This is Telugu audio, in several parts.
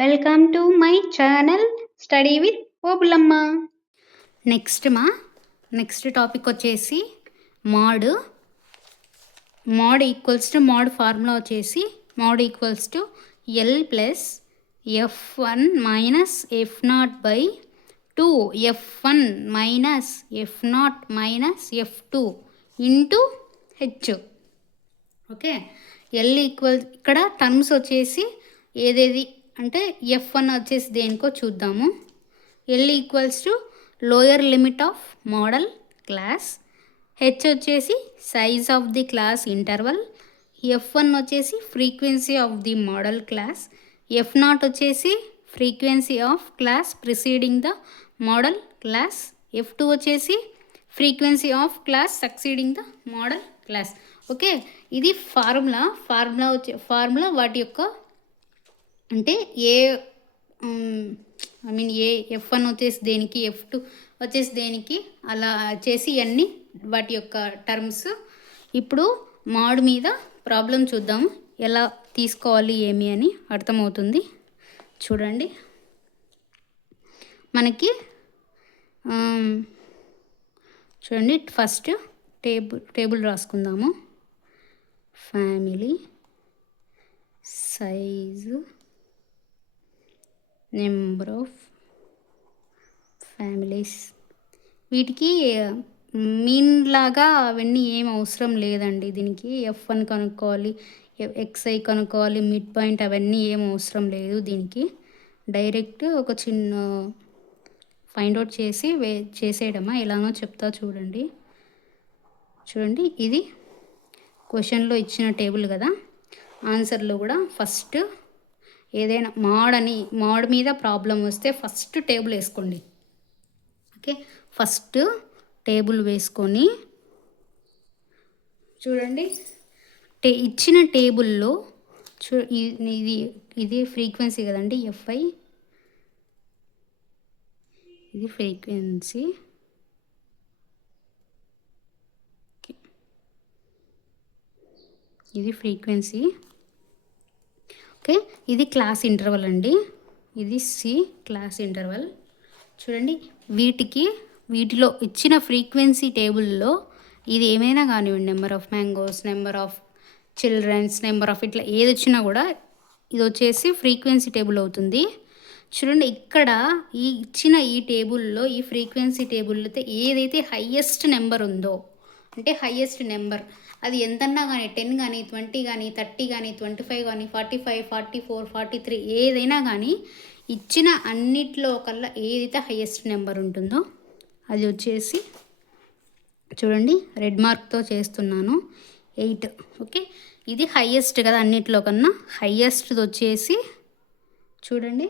Welcome to my channel study with Obulamma. Next topic వచ్చేసి మోడ్ మోడ్ ఫార్ములా వచ్చేసి mode equals to L plus F1 minus F0 by 2 F1 minus F0 minus F2 into H. Okay, L equal ఇక్కడ టర్మ్స్ వచ్చేసి ఏదేది అంటే F1 వచ్చేసి దేనికో చూద్దాము. L equals to lower limit of modal class, H వచ్చేసి size of the class interval, F1 వచ్చేసి frequency of the modal class, F0 వచ్చేసి frequency of class preceding the modal class, F2 వచ్చేసి frequency of class succeeding the modal class. Okay, ఇది ఫార్ములా వాటి యొక్క అంటే ఏ F1 వచ్చేసి దేనికి, F2 వచ్చేసి దేనికి, అలా చేసి అన్నీ వాటి యొక్క టర్మ్స్. ఇప్పుడు మోడ్ మీద ప్రాబ్లం చూద్దాము, ఎలా తీసుకోవాలి ఏమి అని అర్థమవుతుంది. చూడండి, మనకి చూడండి ఫస్ట్ టేబుల్ రాసుకుందాము. Family size, number of families, వీటికి మీన్ లాగా అవన్నీ ఏం అవసరం లేదండి. దీనికి F1 కనుక్కోవాలి, XI కనుక్కోవాలి, మిడ్ పాయింట్ అవన్నీ ఏం అవసరం లేదు. దీనికి డైరెక్ట్ ఒక చిన్న ఫైండ్ అవుట్ చేసి చేసేయడమా ఎలానో చెప్తా చూడండి. ఇది క్వశ్చన్లో ఇచ్చిన టేబుల్ కదా, ఆన్సర్లో కూడా ఫస్ట్ ఏదైనా మోడ్ మీద ప్రాబ్లం వస్తే ఫస్ట్ టేబుల్ వేసుకోండి. ఓకే, ఫస్ట్ టేబుల్ వేసుకొని చూడండి, ఇచ్చిన టేబుల్లో ఇది ఫ్రీక్వెన్సీ కదండి, FI ఇది ఫ్రీక్వెన్సీ. ఇది ఫ్రీక్వెన్సీ. ఓకే, ఇది క్లాస్ ఇంటర్వల్ అండి, ఇది C క్లాస్ ఇంటర్వల్. చూడండి, వీటిలో ఇచ్చిన ఫ్రీక్వెన్సీ టేబుల్లో ఇది ఏమైనా కానివ్వండి, number of mangoes, number of childrens, number of ఇట్లా ఏది వచ్చినా కూడా ఇది వచ్చేసి ఫ్రీక్వెన్సీ టేబుల్ అవుతుంది. చూడండి, ఇక్కడ ఇచ్చిన ఈ టేబుల్లో, ఈ ఫ్రీక్వెన్సీ టేబుల్లో ఏదైతే హయ్యెస్ట్ నెంబర్ ఉందో, అంటే హయ్యెస్ట్ నెంబర్ అది ఎంతన్నా కానీ 10 కానీ 20 కానీ 30 కానీ 25 కానీ 45 44 43 ఏదైనా కానీ ఇచ్చిన అన్నిట్లో కల్లా ఏదైతే హయ్యెస్ట్ నెంబర్ ఉంటుందో అది వచ్చేసి చూడండి, రెడ్ మార్క్తో చేస్తున్నాను 8. ఓకే, ఇది హయ్యెస్ట్ కదా, అన్నిట్లో కన్నా హయ్యెస్ట్ వచ్చేసి చూడండి,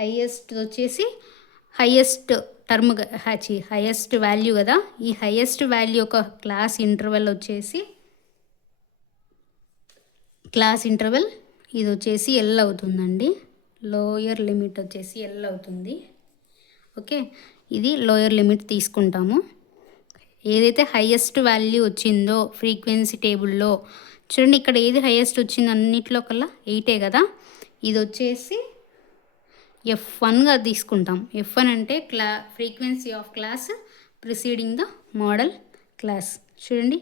హయ్యెస్ట్ టర్మ్ హయ్యెస్ట్ వాల్యూ కదా. ఈ హయ్యెస్ట్ వాల్యూ ఒక క్లాస్ ఇంటర్వల్ వచ్చేసి ఇది వచ్చేసి ఎల్ అవుతుందండి. లోయర్ లిమిట్ వచ్చేసి ఎల్ అవుతుంది. ఓకే, ఇది లోయర్ లిమిట్ తీసుకుంటాము. ఏదైతే హయ్యెస్ట్ వాల్యూ వచ్చిందో ఫ్రీక్వెన్సీ టేబుల్లో, చూడండి ఇక్కడ ఏది హయ్యెస్ట్ వచ్చిందో అన్నిట్లో కల్లా 8 కదా, ఇది వచ్చేసి F1గా తీసుకుంటాం. F1 అంటే frequency of class preceding the modal class. చూడండి,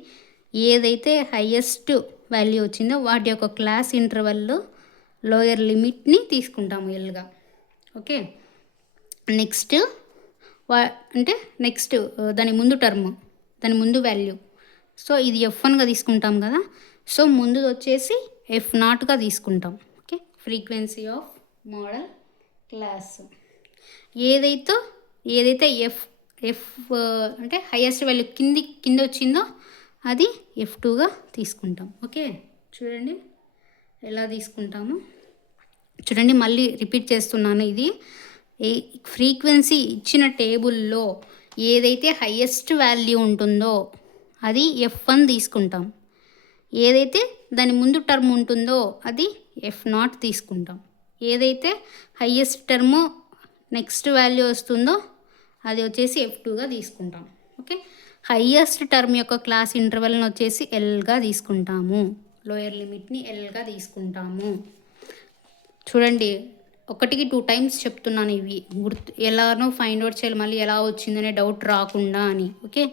ఏదైతే హయ్యెస్ట్ వాల్యూ వచ్చిందో వాటి యొక్క క్లాస్ ఇంటర్వల్లో లోయర్ లిమిట్ని తీసుకుంటాము ఎల్గా. ఓకే, నెక్స్ట్ దాని ముందు టర్మ్, దాని ముందు వాల్యూ. సో ఇది F1గా తీసుకుంటాం కదా, సో ముందు వచ్చేసి F0గా తీసుకుంటాం. Okay, frequency of modal class ఏదైతే ఎఫ్ అంటే హయ్యెస్ట్ వాల్యూ కింద వచ్చిందో అది F2గా తీసుకుంటాం. ఓకే, చూడండి ఎలా తీసుకుంటాము. చూడండి, మళ్ళీ రిపీట్ చేస్తున్నాను. ఇది ఫ్రీక్వెన్సీ ఇచ్చిన టేబుల్లో ఏదైతే హయ్యెస్ట్ వాల్యూ ఉంటుందో అది F1 తీసుకుంటాం, ఏదైతే దాని ముందు టర్మ్ ఉంటుందో అది F0 తీసుకుంటాం, ఏదైతే హయ్యెస్ట్ టర్మ్ నెక్స్ట్ వాల్యూ వస్తుందో అది వచ్చేసి F2గా తీసుకుంటాం. ఓకే, హయ్యెస్ట్ టర్మ్ యొక్క క్లాస్ ఇంటర్వల్ని వచ్చేసి ఎల్గా తీసుకుంటాము, లోయర్ లిమిట్ని ఎల్గా తీసుకుంటాము. చూడండి, ఒకటికి 2 టైమ్స్ చెప్తున్నాను ఇవి గుర్తు, ఎలానో ఫైండ్ అవుట్ చేయాలి, మళ్ళీ ఎలా వచ్చిందనే డౌట్ రాకుండా అని. ఓకే,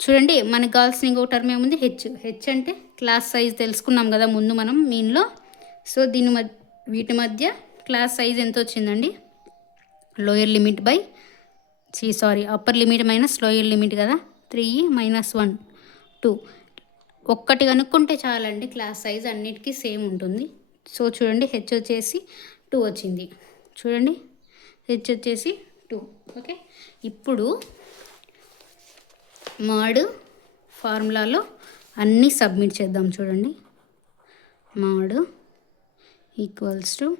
చూడండి మనకు కావాల్సిన ఇంకో టర్మ్ ఏముంది, హెచ్ అంటే క్లాస్ సైజ్ తెలుసుకున్నాం కదా ముందు మనం మీన్లో. సో వీటి మధ్య క్లాస్ సైజ్ ఎంత వచ్చిందండి, lower limit by upper limit minus lower limit కదా, 3 - 1 2. ఒక్కటి కనుక్కుంటే చాలండి, క్లాస్ సైజ్ అన్నిటికీ సేమ్ ఉంటుంది. సో చూడండి హెచ్ వచ్చేసి 2 వచ్చింది, చూడండి హెచ్ వచ్చేసి 2. ఓకే, ఇప్పుడు మాడ్ ఫార్ములాలో అన్నీ సబ్మిట్ చేద్దాం. చూడండి మాడ్ ఈక్వల్స్ టు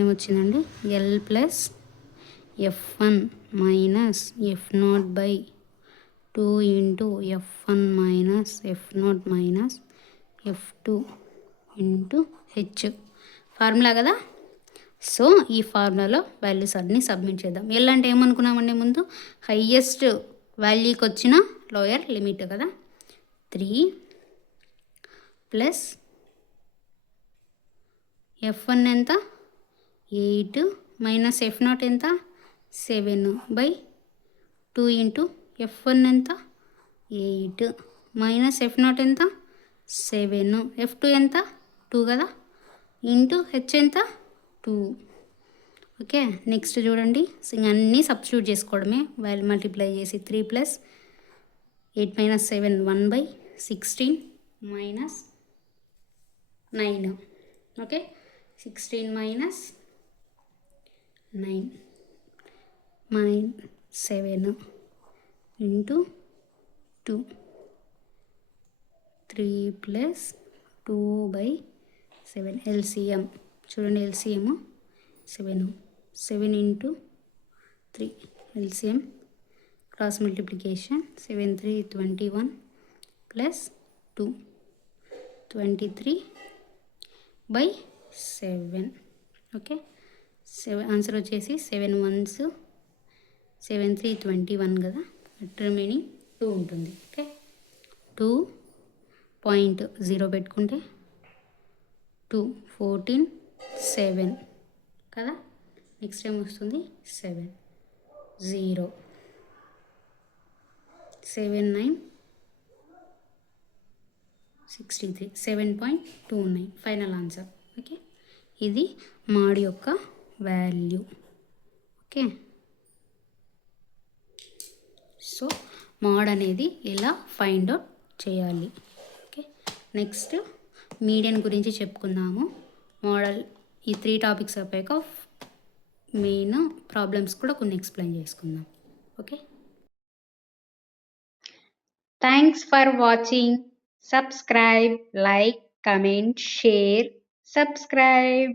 ఏమొచ్చిందండి, L plus F1 minus F0 by 2 into F1 minus F0 minus F2 into H formula కదా. సో ఈ ఫార్ములాలో వాల్యూస్ అన్నీ సబ్మిట్ చేద్దాం. ఎల్ అంటే ఏమనుకున్నామండి ముందు, హైయెస్ట్ వాల్యూకి వచ్చిన లోయర్ లిమిట్ కదా, 3 ప్లస్ F1 ఎంత 8 మైనస్ F0 ఎంత 7 బై 2 ఇంటూ F1 ఎంత 8 మైనస్ F0 ఎంత 7, F2 ఎంత 2 కదా, ఇంటూ హెచ్ ఎంత 2. ఓకే, నెక్స్ట్ చూడండి అన్నీ సబ్స్టిట్యూట్ చేసుకోవడమే, వాల్యూ మల్టిప్లై చేసి 3 plus 8 minus 7 1 by 16 minus 9. Okay, 16 minus 9 7 into 2 3 plus 2 by 7 LCM. చూడండి LCM 7 into 3 LCM cross multiplication 7 3 21 plus 2 23 by 7. Okay, answer వచ్చేసి 7 1s 7 3 21 కదా, రిమైనింగ్ 2 ఉంటుంది. ఓకే, 2.0 పెట్టుకుంటే 2 14 7 కదా, నెక్స్ట్ టైం వస్తుంది 7 0 7 9 63 7.29 ఫైనల్ ఆన్సర్. ఓకే, ఇది మాడ్ యొక్క వాల్యూ. ఓకే, సో మాడ్ అనేది ఇలా ఫైండ్ అవుట్ చేయాలి. ఓకే, నెక్స్ట్ మీడియన్ గురించి చెప్పుకుందాము. మోడల్ ఈ 3 టాపిక్స్ అయిపోయాక మెయిన్ ప్రాబ్లమ్స్ కూడా కొన్ని ఎక్స్ప్లెయిన్ చేసుకుందాం. Okay, Thanks for watching. Subscribe, like, comment, share. Subscribe.